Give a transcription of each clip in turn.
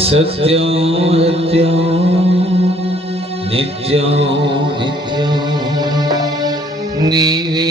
सत्यं सत्यं नित्यं नित्यं। निवे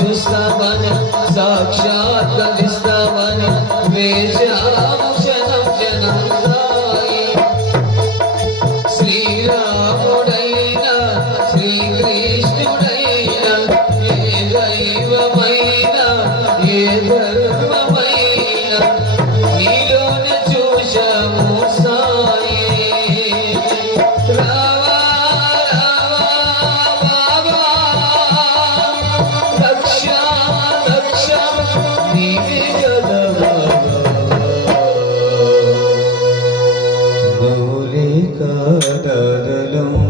Krishna da da da